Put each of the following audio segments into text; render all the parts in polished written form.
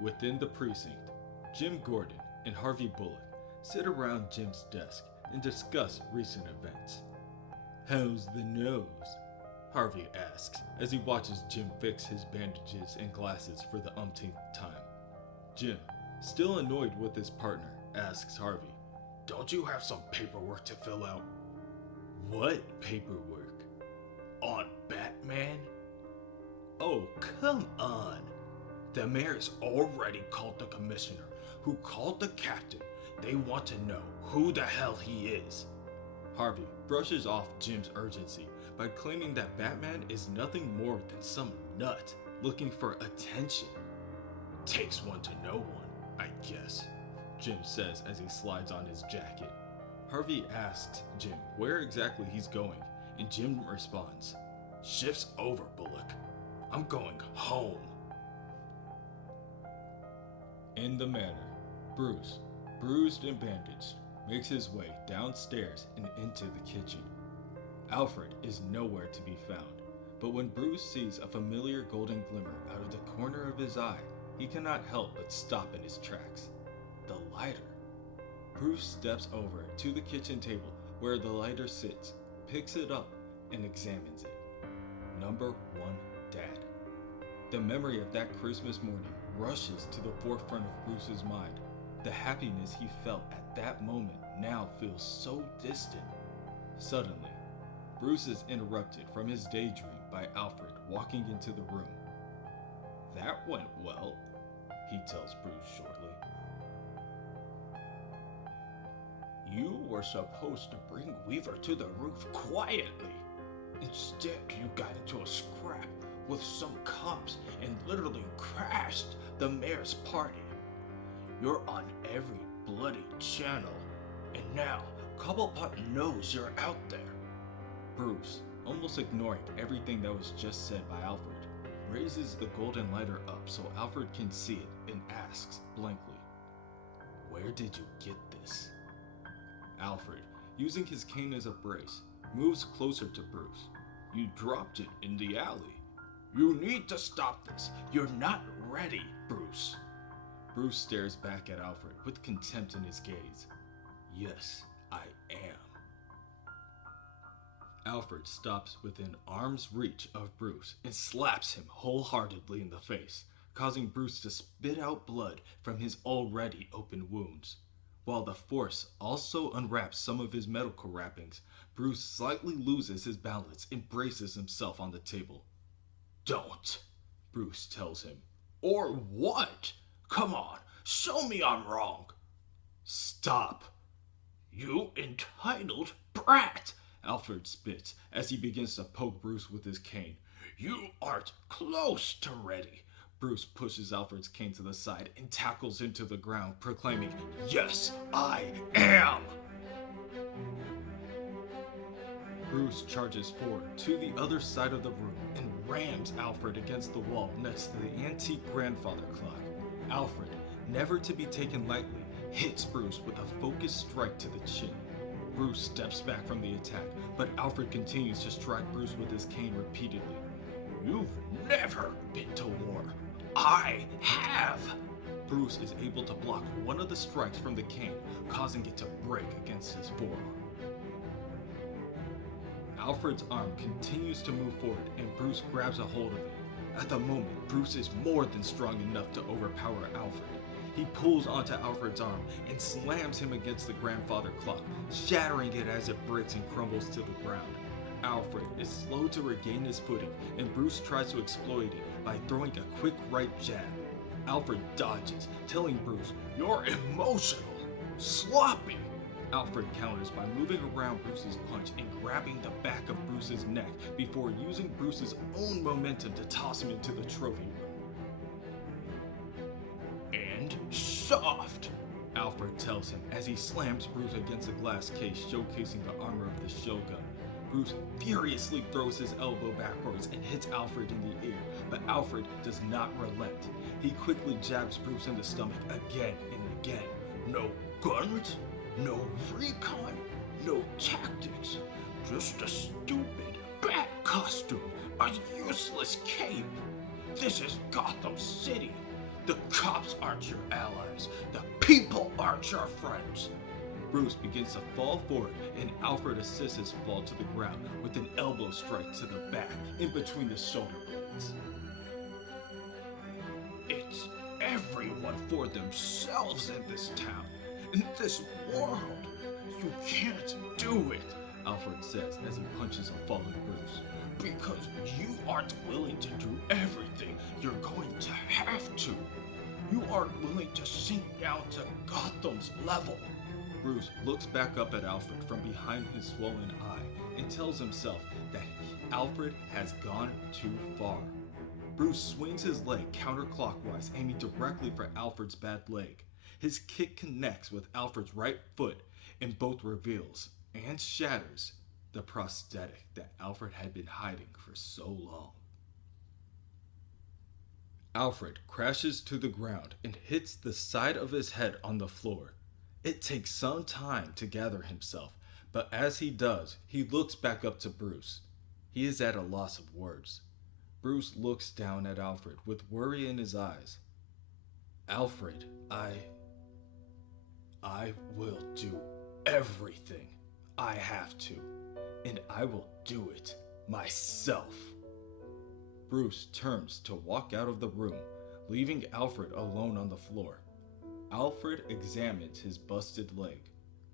Within the precinct, Jim Gordon and Harvey Bullock sit around Jim's desk and discuss recent events. "How's the nose?" Harvey asks as he watches Jim fix his bandages and glasses for the umpteenth time. Jim, still annoyed with his partner, asks Harvey, "Don't you have some paperwork to fill out?" "What paperwork?" "On Batman?" "Oh, come on. The mayor's already called the commissioner, who called the captain. They want to know who the hell he is." Harvey brushes off Jim's urgency by claiming that Batman is nothing more than some nut looking for attention. "Takes one to know one, I guess," Jim says as he slides on his jacket. Harvey asks Jim where exactly he's going, and Jim responds, "Shift's over, Bullock. I'm going home." In the manor, Bruce, bruised and bandaged, makes his way downstairs and into the kitchen. Alfred is nowhere to be found, but when Bruce sees a familiar golden glimmer out of the corner of his eye, he cannot help but stop in his tracks. The lighter. Bruce steps over to the kitchen table where the lighter sits, picks it up, and examines it. Number 1 Dad. The memory of that Christmas morning rushes to the forefront of Bruce's mind. The happiness he felt at that moment now feels so distant. Suddenly, Bruce is interrupted from his daydream by Alfred walking into the room. "That went well," he tells Bruce shortly. "You were supposed to bring Weaver to the roof quietly. Instead, you got into a scrap with some cops and literally crashed the mayor's party. You're on every bloody channel, and now Cobblepot knows you're out there." Bruce, almost ignoring everything that was just said by Alfred, raises the golden lighter up so Alfred can see it and asks blankly, "Where did you get this?" Alfred, using his cane as a brace, moves closer to Bruce. "You dropped it in the alley. You need to stop this. You're not ready, Bruce." Bruce stares back at Alfred with contempt in his gaze. "Yes, I am." Alfred stops within arm's reach of Bruce and slaps him wholeheartedly in the face, causing Bruce to spit out blood from his already open wounds. While the force also unwraps some of his medical wrappings, Bruce slightly loses his balance and braces himself on the table. "Don't," Bruce tells him. "Or what? Come on, show me I'm wrong." "Stop." "You entitled brat," Alfred spits as he begins to poke Bruce with his cane. "You aren't close to ready." Bruce pushes Alfred's cane to the side and tackles him to the ground, proclaiming, "Yes, I am." Bruce charges forward to the other side of the room and rams Alfred against the wall next to the antique grandfather clock. Alfred, never to be taken lightly, hits Bruce with a focused strike to the chin. Bruce steps back from the attack, but Alfred continues to strike Bruce with his cane repeatedly. "You've never been to war. I have." Bruce is able to block one of the strikes from the cane, causing it to break against his forearm. Alfred's arm continues to move forward and Bruce grabs a hold of it. At the moment, Bruce is more than strong enough to overpower Alfred. He pulls onto Alfred's arm and slams him against the grandfather clock, shattering it as it breaks and crumbles to the ground. Alfred is slow to regain his footing, and Bruce tries to exploit it by throwing a quick right jab. Alfred dodges, telling Bruce, "You're emotional, sloppy." Alfred counters by moving around Bruce's punch and grabbing the back of Bruce's neck before using Bruce's own momentum to toss him into the trophy room. "And soft," Alfred tells him as he slams Bruce against a glass case showcasing the armor of the Shogun. Bruce furiously throws his elbow backwards and hits Alfred in the ear, but Alfred does not relent. He quickly jabs Bruce in the stomach again and again. "No guns? No recon, no tactics, just a stupid bat costume, a useless cape. This is Gotham City. The cops aren't your allies. The people aren't your friends. Bruce begins to fall forward, and Alfred assists his fall to the ground with an elbow strike to the back in between the shoulder blades. It's everyone for themselves in this town, in this world. You can't do it, Alfred says as he punches a fallen Bruce. because you aren't willing to do everything you're going to have to. You aren't willing to sink down to Gotham's level. Bruce looks back up at Alfred from behind his swollen eye and tells himself that Alfred has gone too far. Bruce swings his leg counterclockwise, aiming directly for Alfred's bad leg. His kick connects with Alfred's right foot and both reveals and shatters the prosthetic that Alfred had been hiding for so long. Alfred crashes to the ground and hits the side of his head on the floor. It takes some time to gather himself, but as he does, he looks back up to Bruce. He is at a loss of words. Bruce looks down at Alfred with worry in his eyes. Alfred, I will do everything I have to, and I will do it myself. Bruce turns to walk out of the room, leaving Alfred alone on the floor. Alfred examines his busted leg,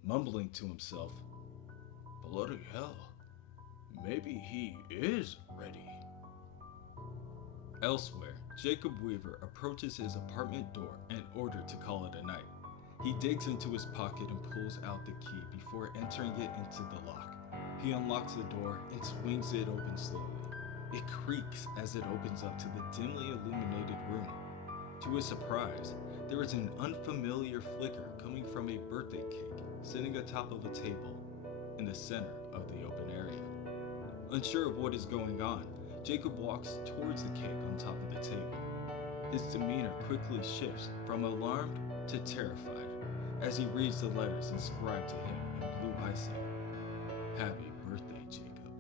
mumbling to himself, Bloody hell, maybe he is ready. Elsewhere, Jacob Weaver approaches his apartment door in order to call it a night. He digs into his pocket and pulls out the key before entering it into the lock. He unlocks the door and swings it open slowly. It creaks as it opens up to the dimly illuminated room. To his surprise, there is an unfamiliar flicker coming from a birthday cake sitting atop of a table in the center of the open area. Unsure of what is going on, Jacob walks towards the cake on top of the table. His demeanor quickly shifts from alarmed to terrified as he reads the letters inscribed to him in blue icing. Happy birthday, Jacob.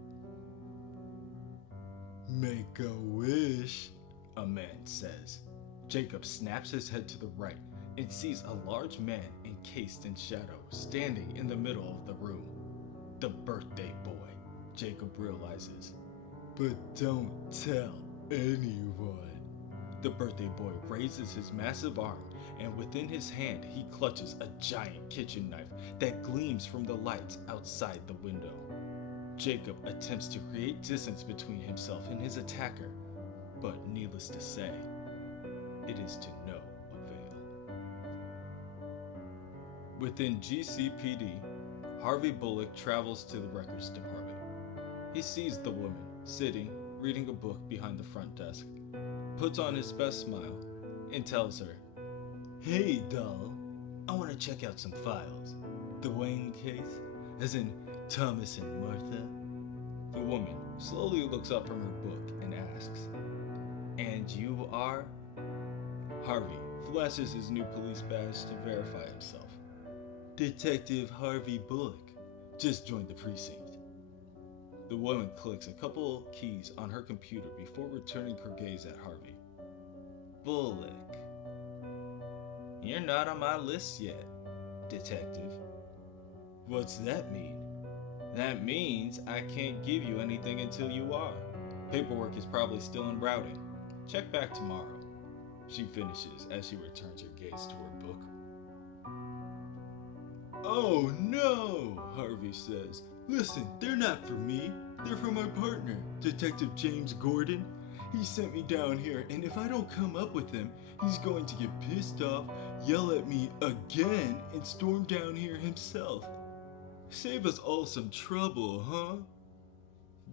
Make a wish, a man says. Jacob snaps his head to the right and sees a large man encased in shadow standing in the middle of the room. The birthday boy, Jacob realizes. But don't tell anyone. The birthday boy raises his massive arm, and within his hand he clutches a giant kitchen knife that gleams from the lights outside the window. Jacob attempts to create distance between himself and his attacker, but needless to say, it is to no avail. Within GCPD, Harvey Bullock travels to the records department. He sees the woman sitting, reading a book behind the front desk, puts on his best smile, and tells her, Hey, doll, I want to check out some files. The Wayne case, as in Thomas and Martha. The woman slowly looks up from her book and asks, And you are? Harvey flashes his new police badge to verify himself. Detective Harvey Bullock. Just joined the precinct. The woman clicks a couple keys on her computer before returning her gaze at Harvey. Bullock. You're not on my list yet, detective. What's that mean? That means I can't give you anything until you are. Paperwork is probably still in routing. Check back tomorrow. She finishes as she returns her gaze to her book. Oh no, Harvey says. Listen, they're not for me. They're for my partner, Detective James Gordon. He sent me down here, and if I don't come up with him, he's going to get pissed off, yell at me again, and storm down here himself. Save us all some trouble, huh?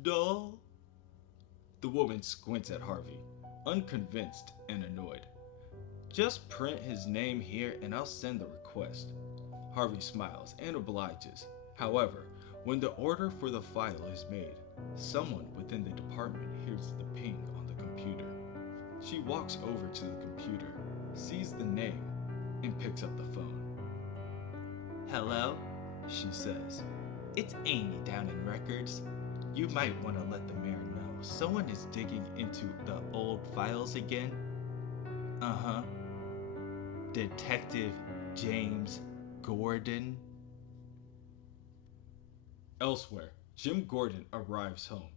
Doll? The woman squints at Harvey, unconvinced and annoyed. Just print his name here and I'll send the request. Harvey smiles and obliges. However, when the order for the file is made, someone within the department hears the ping on the computer. She walks over to the computer, sees the name, and picks up the phone. Hello? She says. It's Amy down in records. You might want to let the mayor know someone is digging into the old files again. Uh-huh. Detective James Gordon? Elsewhere, Jim Gordon arrives home.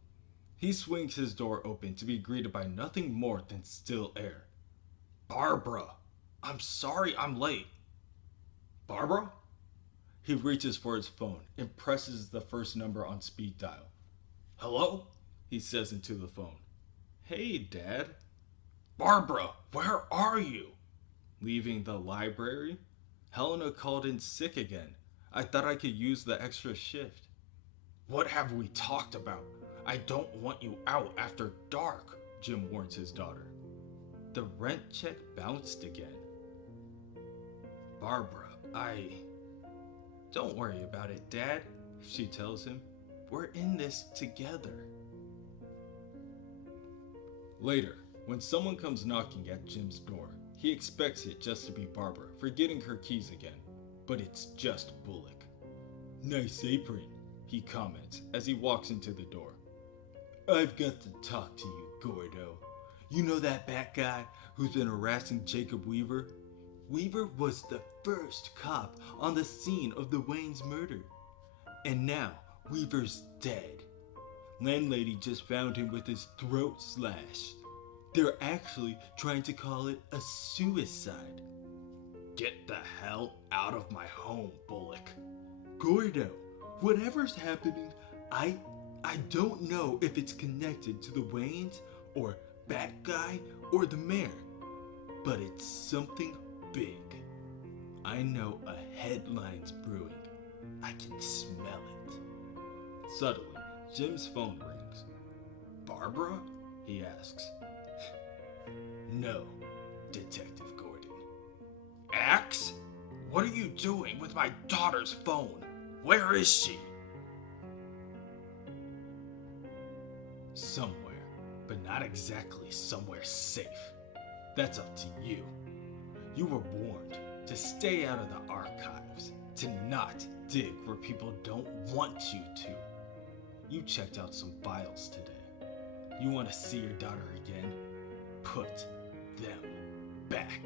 He swings his door open to be greeted by nothing more than still air. Barbara, I'm sorry I'm late. Barbara? He reaches for his phone and presses the first number on speed dial. Hello? He says into the phone. Hey, Dad. Barbara, where are you? Leaving the library? Helena called in sick again. I thought I could use the extra shift. What have we talked about? I don't want you out after dark, Jim warns his daughter. The rent check bounced again. Barbara, Don't worry about it, Dad, she tells him. We're in this together. Later, when someone comes knocking at Jim's door, he expects it just to be Barbara, forgetting her keys again. But it's just Bullock. Nice apron, he comments as he walks into the door. I've got to talk to you, Gordo. You know that bat guy who's been harassing Jacob Weaver? Weaver was the first cop on the scene of the Wayne's murder. And now, Weaver's dead. Landlady just found him with his throat slashed. They're actually trying to call it a suicide. Get the hell out of my home, Bullock. Gordo, whatever's happening, I don't know if it's connected to the Waynes or Bat Guy or the mayor, but it's something big. I know a headline's brewing. I can smell it. Suddenly, Jim's phone rings. Barbara? He asks. No, Detective Gordon. Axe? What are you doing with my daughter's phone? Where is she? Somewhere, but not exactly somewhere safe. That's up to you. You were warned to stay out of the archives, to not dig where people don't want you to. You checked out some files today. You want to see your daughter again? Put them back.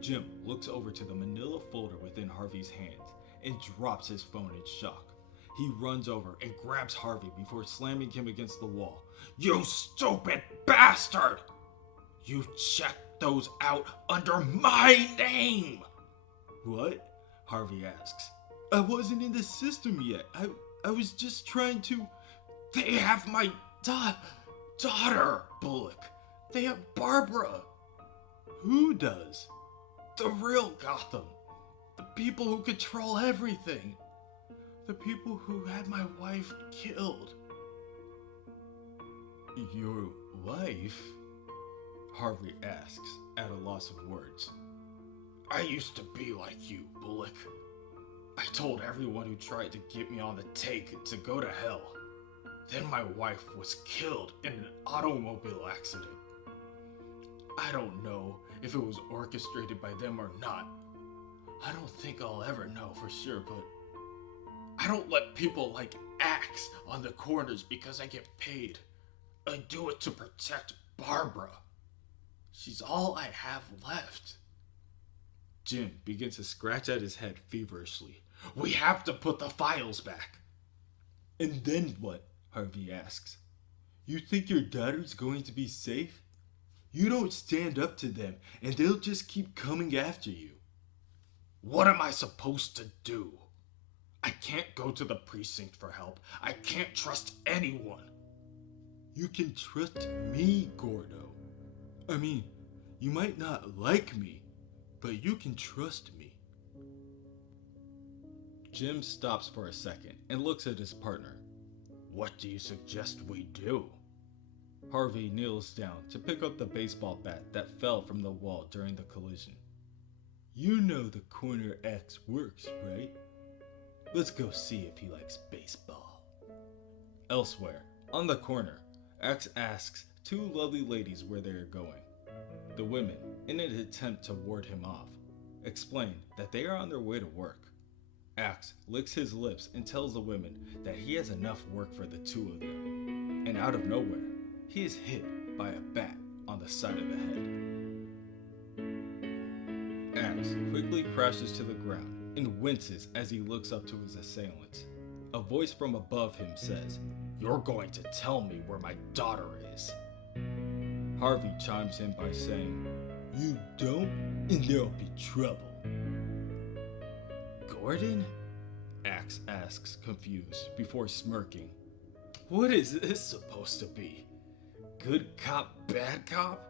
Jim looks over to the manila folder within Harvey's hands and drops his phone in shock. He runs over and grabs Harvey before slamming him against the wall. You stupid bastard! You checked those out under my name! What? Harvey asks. I wasn't in the system yet. I was just trying to... They have my daughter, Bullock. They have Barbara. Who does? The real Gotham. The people who control everything. The people who had my wife killed. Your wife? Harvey asks, at a loss of words. I used to be like you, Bullock. I told everyone who tried to get me on the take to go to hell. Then my wife was killed in an automobile accident. I don't know if it was orchestrated by them or not. I don't think I'll ever know for sure, but I don't let people like Axe on the corners because I get paid. I do it to protect Barbara. She's all I have left. Jim begins to scratch at his head feverishly. We have to put the files back. And then what? Harvey asks. You think your daughter's going to be safe? You don't stand up to them and they'll just keep coming after you. What am I supposed to do? I can't go to the precinct for help. I can't trust anyone. You can trust me, Gordo. I mean, you might not like me, but you can trust me. Jim stops for a second and looks at his partner. What do you suggest we do? Harvey kneels down to pick up the baseball bat that fell from the wall during the collision. You know the corner X works, right? Let's go see if he likes baseball. Elsewhere, on the corner, X asks two lovely ladies where they are going. The women, in an attempt to ward him off, explain that they are on their way to work. Axe licks his lips and tells the women that he has enough work for the two of them. And out of nowhere, he is hit by a bat on the side of the head. Axe quickly crashes to the ground and winces as he looks up to his assailants. A voice from above him says, "You're going to tell me where my daughter is." Harvey chimes in by saying, "You don't, and there'll be trouble." "Gordon?" Axe asks, confused, before smirking. "What is this supposed to be? Good cop, bad cop?"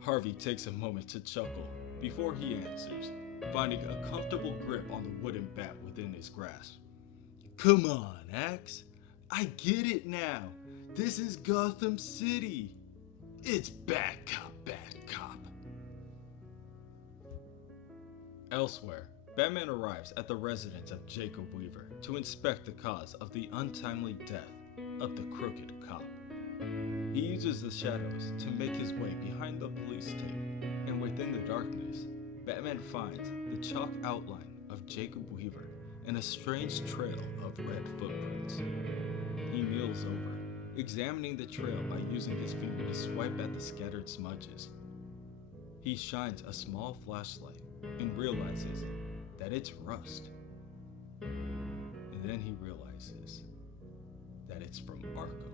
Harvey takes a moment to chuckle before he answers, finding a comfortable grip on the wooden bat within his grasp. "Come on, Axe. I get it now. This is Gotham City. It's bad cop, bad cop." Elsewhere, Batman arrives at the residence of Jacob Weaver to inspect the cause of the untimely death of the crooked cop. He uses the shadows to make his way behind the police tape, and within the darkness, Batman finds the chalk outline of Jacob Weaver and a strange trail of red footprints. He kneels over, examining the trail by using his finger to swipe at the scattered smudges. He shines a small flashlight and realizes that it's rust. And then he realizes that it's from Arkham.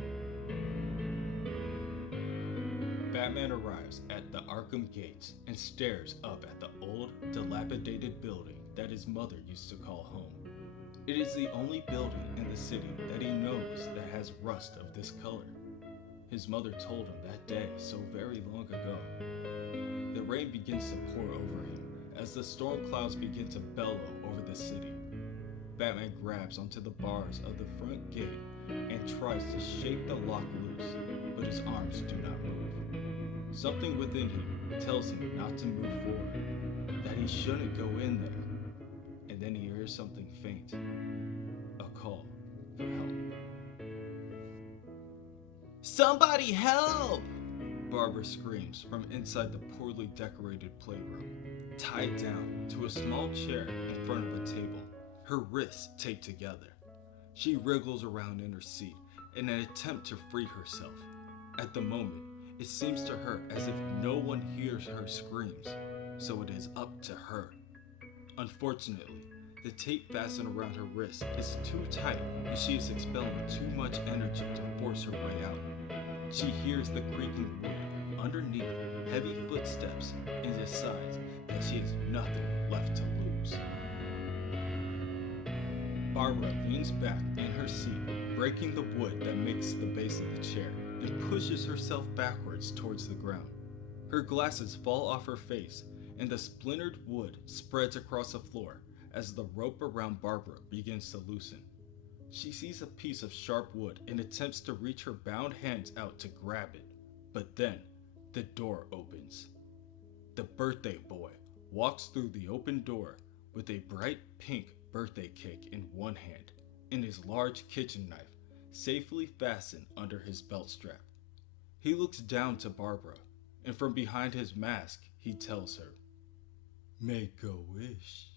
Batman arrives at the Arkham gates and stares up at the old, dilapidated building that his mother used to call home. It is the only building in the city that he knows that has rust of this color. His mother told him that day so very long ago. The rain begins to pour over him as the storm clouds begin to bellow over the city. Batman grabs onto the bars of the front gate and tries to shake the lock loose, but his arms do not move. Something within him tells him not to move forward, that he shouldn't go in there. And then he hears something faint, a call for help. "Somebody help!" Barbara screams from inside the poorly decorated playroom, tied down to a small chair in front of a table, her wrists taped together. She wriggles around in her seat in an attempt to free herself. At the moment, it seems to her as if no one hears her screams, so it is up to her. Unfortunately, the tape fastened around her wrist is too tight and she is expelling too much energy to force her way out. She hears the creaking wood underneath, heavy footsteps, and decides that she has nothing left to lose. Barbara leans back in her seat, breaking the wood that makes the base of the chair, and pushes herself backwards towards the ground. Her glasses fall off her face, and the splintered wood spreads across the floor as the rope around Barbara begins to loosen. She sees a piece of sharp wood and attempts to reach her bound hands out to grab it, but then the door opens. The birthday boy walks through the open door with a bright pink birthday cake in one hand and his large kitchen knife safely fastened under his belt strap. He looks down to Barbara, and from behind his mask, he tells her, "Make a wish."